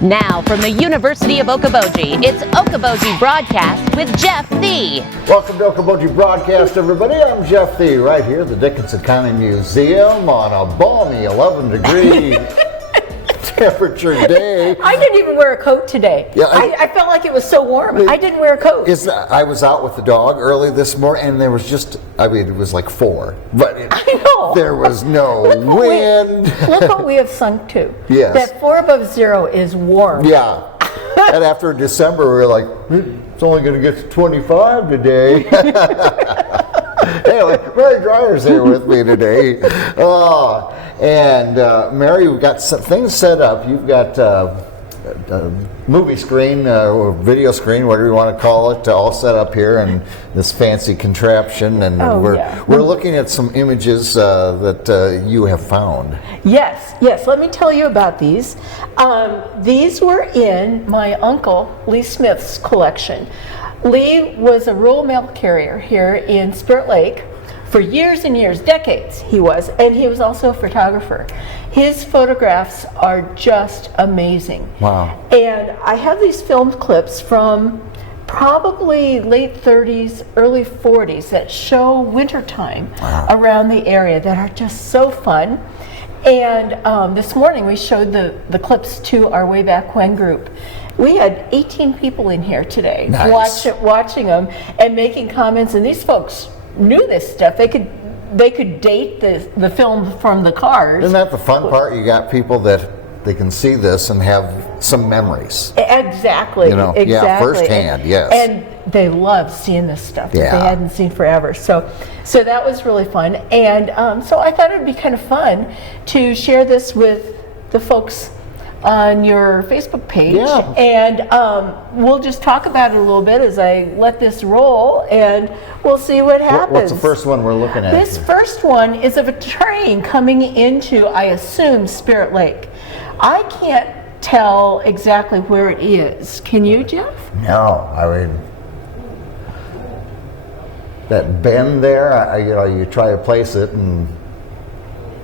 Now from the University of Okoboji, it's Okoboji Broadcast with Jeff Thee. Welcome to Okoboji Broadcast, everybody. I'm Jeff Thee, right here at the Dickinson County Museum on a balmy 11-degree temperature day. I didn't even wear a coat today. Yeah, I felt like it was so warm. I didn't wear a coat. I was out with the dog early this morning, and there was just, it was like 4. But I know. There was no wind. Look what we have sunk to. Yes. That 4 above 0 is warm. Yeah. And after December, we were like, it's only going to get to 25 today. Anyway, Mary Dreier's here with me today. Mary, we've got some things set up. You've got a movie screen or video screen, whatever you want to call it, all set up here in this fancy contraption. And we're looking at some images that you have found. Yes. Let me tell you about these. These were in my uncle Lee Smith's collection. Lee was a rural mail carrier here in Spirit Lake for years and years, decades he was, and he was also a photographer. His photographs are just amazing. Wow. And I have these filmed clips from probably late 30s, early 40s that show wintertime around the area that are just so fun. And this morning we showed the clips to our Way Back When group. We had 18 people in here today watching them and making comments, and these folks knew this stuff. They could date the film from the cars. Isn't that the fun part? You got people that they can see this and have some memories. Exactly. Yeah, firsthand, yes. And they love seeing this stuff that they hadn't seen forever. So that was really fun. And so I thought it would be kind of fun to share this with the folks on your Facebook page, and we'll just talk about it a little bit as I let this roll, and we'll see what happens. What's the first one we're looking at? This first one is of a train coming into, I assume, Spirit Lake. I can't tell exactly where it is. Can you, Jeff? No, that bend there, you try to place it, and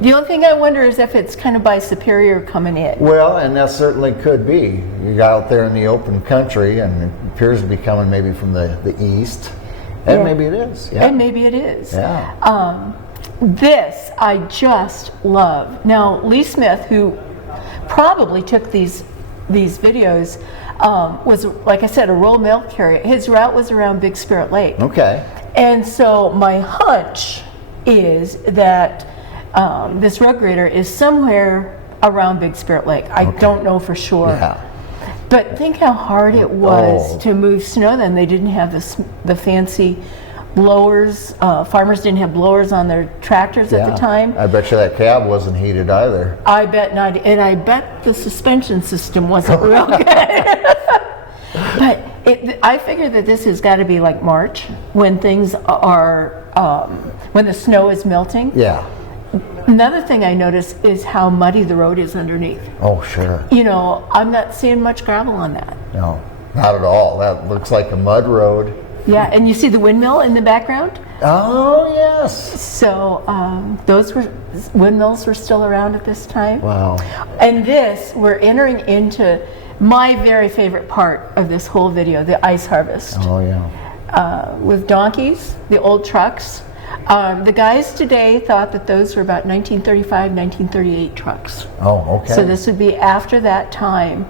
the only thing I wonder is if it's kind of by Superior coming in. Well, and that certainly could be. You're out there in the open country, and it appears to be coming maybe from the east. And maybe it is. Yeah. And maybe it is. Yeah. This I just love. Now, Lee Smith, who probably took these videos, was, like I said, a rural mail carrier. His route was around Big Spirit Lake. Okay. And so my hunch is that this road grader is somewhere around Big Spirit Lake. I don't know for sure. Yeah. But think how hard it was to move snow then. They didn't have the fancy blowers. Farmers didn't have blowers on their tractors at the time. I bet you that cab wasn't heated either. I bet not. And I bet the suspension system wasn't real good. But I figure that this has got to be like March when things are, when the snow is melting. Yeah. Another thing I noticed is how muddy the road is underneath. Oh, sure. I'm not seeing much gravel on that. No, not at all. That looks like a mud road. Yeah, and you see the windmill in the background? Oh, yes. So those windmills were still around at this time. Wow. And we're entering into my very favorite part of this whole video, the ice harvest. Oh, yeah. With donkeys, the old trucks. The guys today thought that those were about 1935, 1938 trucks. Oh, okay. So this would be after that time.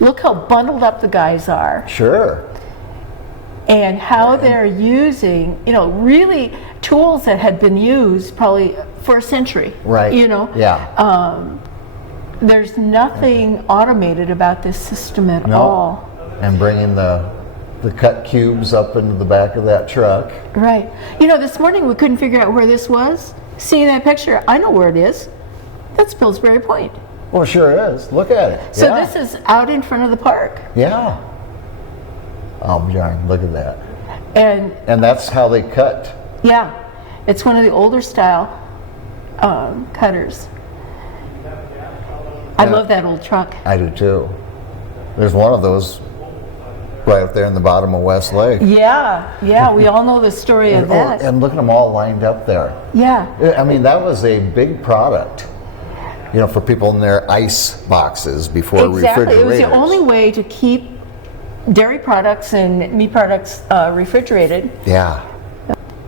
Look how bundled up the guys are. Sure. And how they're using, really tools that had been used probably for a century. Right. Yeah. There's nothing automated about this system at all. And bringing the cut cubes up into the back of that truck. Right. This morning we couldn't figure out where this was. Seeing that picture, I know where it is. That's Pillsbury Point. Well, sure is. Look at it. So this is out in front of the park. Yeah. Oh, darn, look at that. And that's how they cut. Yeah. It's one of the older style cutters. I love that old truck. I do too. There's one of those right up there in the bottom of West Lake. Yeah, we all know the story of that. And look at them all lined up there. Yeah. I mean, that was a big product. for people in their ice boxes before Exactly. refrigerators. It was the only way to keep dairy products and meat products refrigerated. Yeah.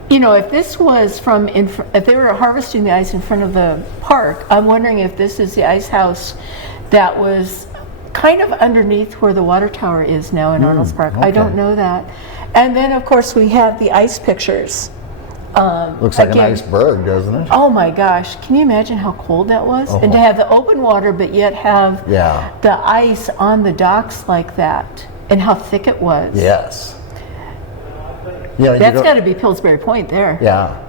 If this was if they were harvesting the ice in front of the park, I'm wondering if this is the ice house that was kind of underneath where the water tower is now in Arnold's Park. I don't know that. And then, of course, we have the ice pictures. Looks like an iceberg, doesn't it? Oh my gosh, can you imagine how cold that was? And to have the open water, but yet have the ice on the docks like that, and how thick it was. Yes. That's got to be Pillsbury Point there. Yeah.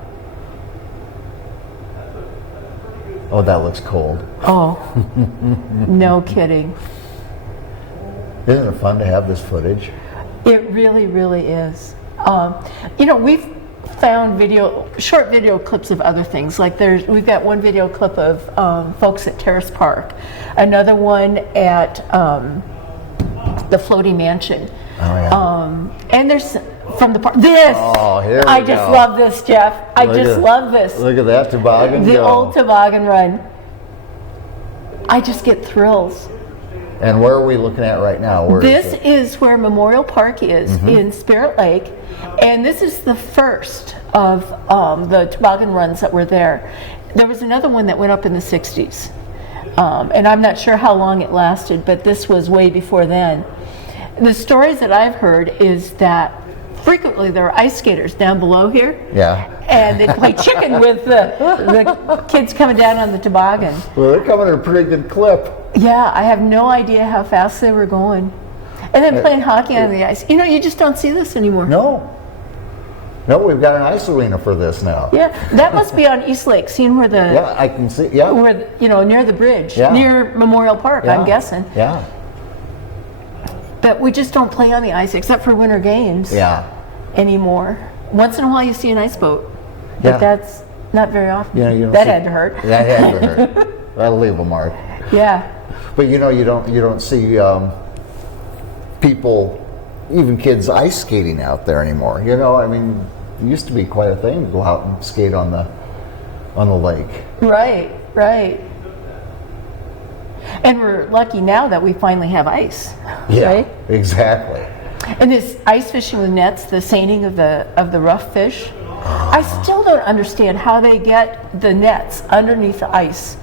Oh, that looks cold. Oh, no kidding. Isn't it fun to have this footage? It really, really is. We've found short video clips of other things. Like we've got one video clip of folks at Terrace Park, another one at the Floating Mansion. Oh, yeah. And there's from the park. This! Oh, here we I just go. love this, Jeff. I just love this. Look at that toboggan The go. old toboggan run. I just get thrills. And where are we looking at right now? This is where Memorial Park is in Spirit Lake, and this is the first of the toboggan runs that were there. There was another one that went up in the 60s, and I'm not sure how long it lasted, but this was way before then. The stories that I've heard is that frequently there are ice skaters down below here. Yeah. And they play chicken with the kids coming down on the toboggan. Well, they're coming at a pretty good clip. Yeah, I have no idea how fast they were going. And then playing hockey on the ice. You just don't see this anymore. No, we've got an ice arena for this now. Yeah, that must be on East Lake, seeing where the... Yeah, I can see, yeah. Where, near the bridge, Yeah. near Memorial Park, Yeah. I'm guessing. Yeah. But we just don't play on the ice, except for winter games anymore. Once in a while you see an ice boat, but that's not very often. Yeah, that had to hurt. That had to hurt. That'll leave a mark. Yeah. But you don't see people, even kids, ice skating out there anymore. It used to be quite a thing to go out and skate on the lake. Right. And we're lucky now that we finally have ice. Yeah, right? Exactly. And this ice fishing with nets, the seining of the rough fish, I still don't understand how they get the nets underneath the ice.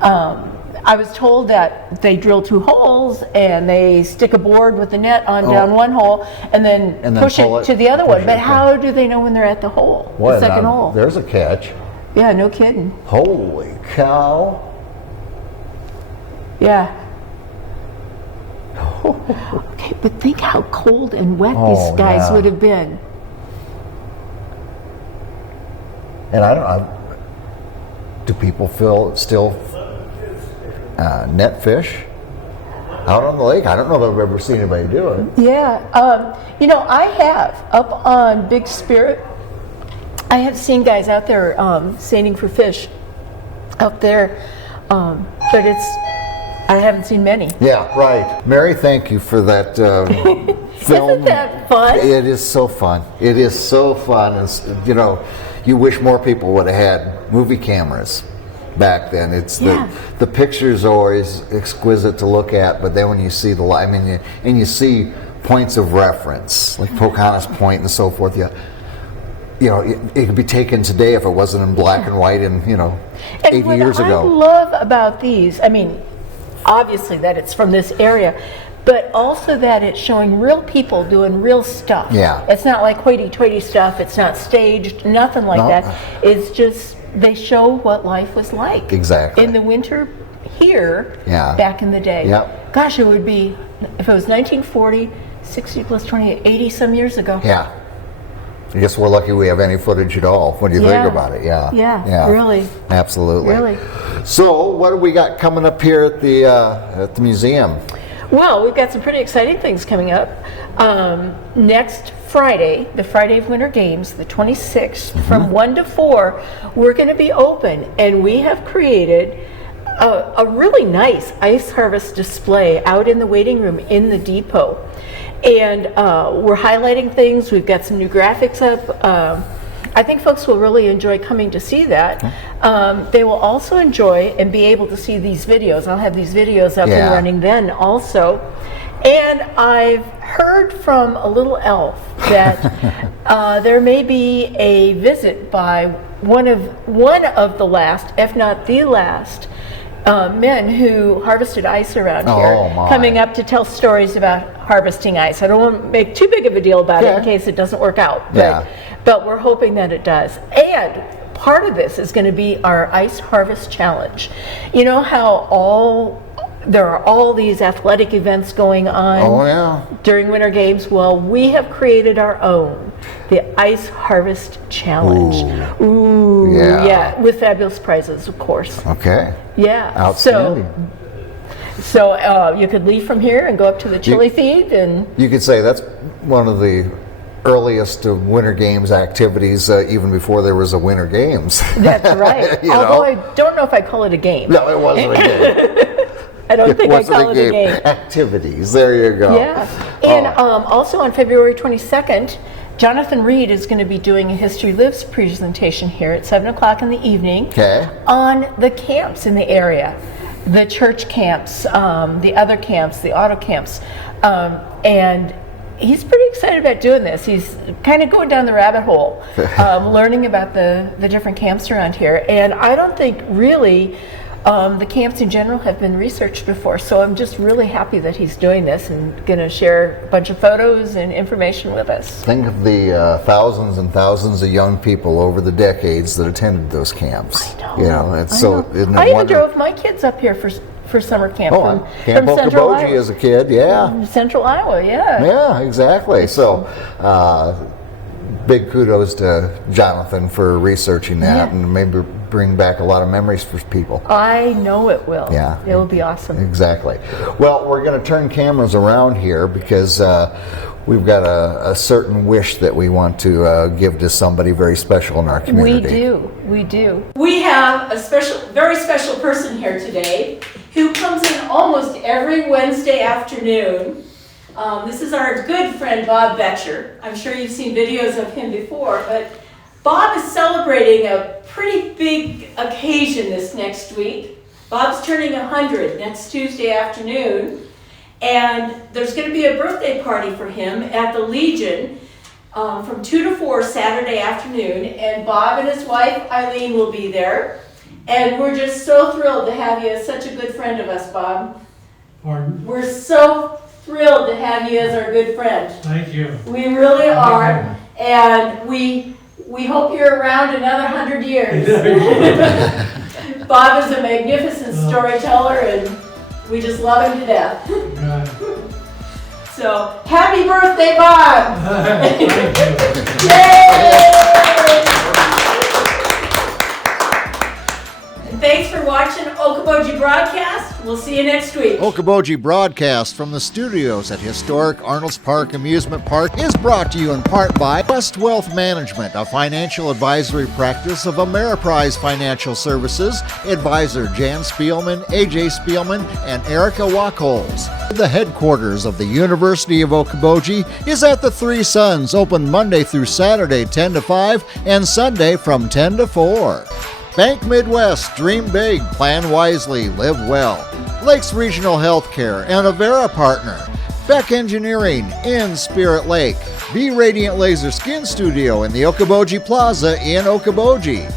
I was told that they drill 2 holes and they stick a board with the net down one hole and then push it to the other one. But how do they know when they're at the hole, the second hole? There's a catch. Yeah, no kidding. Holy cow. Yeah. Okay, but think how cold and wet these guys would have been. And do people still net fish out on the lake? I don't know if I've ever seen anybody do it. Yeah, I have up on Big Spirit. I have seen guys out there seining for fish up there, but I haven't seen many. Yeah, right. Mary, thank you for that film. Isn't that fun? It is so fun. It is so fun. It's, you wish more people would have had movie cameras back then. It's the pictures are always exquisite to look at, but then when you see and you see points of reference like Pocahontas Point and so forth. It could be taken today if it wasn't in black and white and 80 years ago. What I love about these, obviously that it's from this area, but also that it's showing real people doing real stuff. Yeah. It's not like hoity-toity stuff. It's not staged, nothing like that. It's just they show what life was like. Exactly. In the winter here, back in the day. Yep. Gosh, it would be, if it was 1940, 60 plus 20, 80 some years ago. Yeah. I guess we're lucky we have any footage at all when you think about it. Yeah, really. Absolutely. Really. So what do we got coming up here at the museum? Well, we've got some pretty exciting things coming up. Next Friday, the Friday of Winter Games, the 26th, from 1 to 4, we're going to be open, and we have created a really nice ice harvest display out in the waiting room in the depot. And we're highlighting things. We've got some new graphics up. I think folks will really enjoy coming to see that. They will also enjoy and be able to see these videos. I'll have these videos up and running then also. And I've heard from a little elf that there may be a visit by one of the last, if not the last, men who harvested ice around here, coming up to tell stories about harvesting ice. I don't want to make too big of a deal about it in case it doesn't work out, but we're hoping that it does. And part of this is going to be our Ice Harvest Challenge. You know how there are all these athletic events going on during Winter Games? Well, we have created our own, the Ice Harvest Challenge. Ooh, yeah, with fabulous prizes, of course. Okay. Yeah. Outstanding. So you could leave from here and go up to the chili feed, and you could say that's one of the earliest Winter Games activities, even before there was a Winter Games. That's right. Although I don't know if I call it a game. No, it wasn't a game. I don't think I call it a game. Activities. There you go. Yeah. And also on February 22nd, Jonathan Reed is going to be doing a History Lives presentation here at 7 o'clock in the evening on the camps in the area, the church camps, the other camps, the auto camps. And he's pretty excited about doing this. He's kind of going down the rabbit hole, learning about the different camps around here. And I don't think really the camps in general have been researched before, so I'm just really happy that he's doing this and going to share a bunch of photos and information with us. Think of the thousands and thousands of young people over the decades that attended those camps. I know. You know, it's I even drove my kids up here for summer camp from Central Okoboji Iowa. As a kid, From Central Iowa, Yeah, exactly. So, big kudos to Jonathan for researching that and maybe bring back a lot of memories for people. I know it will. Yeah. It will be awesome. Exactly. Well, we're going to turn cameras around here because we've got a certain wish that we want to give to somebody very special in our community. We do. We have a very special person here today who comes in almost every Wednesday afternoon. This is our good friend Bob Boettcher. I'm sure you've seen videos of him before, but Bob is celebrating a pretty big occasion this next week. Bob's turning 100 next Tuesday afternoon, and there's going to be a birthday party for him at the Legion from 2 to 4 Saturday afternoon, and Bob and his wife Eileen will be there, and we're just so thrilled to have you as such a good friend of us, Bob. Pardon? We're so thrilled to have you as our good friend. Thank you. We really are, and we hope you're around another 100 years. Bob is a magnificent storyteller, and we just love him to death. So, happy birthday, Bob! Thank you. Yay! And thanks for watching Okoboji Broadcast. We'll see you next week. Okoboji Broadcast from the studios at historic Arnold's Park Amusement Park is brought to you in part by West Wealth Management, a financial advisory practice of Ameriprise Financial Services. Advisor Jan Spielman, AJ Spielman, and Erica Wachholz. The headquarters of the University of Okoboji is at the Three Sons, open Monday through Saturday 10 to 5 and Sunday from 10 to 4. Bank Midwest, dream big, plan wisely, live well. Lakes Regional Healthcare and Avera Partner. Beck Engineering in Spirit Lake. Be Radiant Laser Skin Studio in the Okoboji Plaza in Okoboji.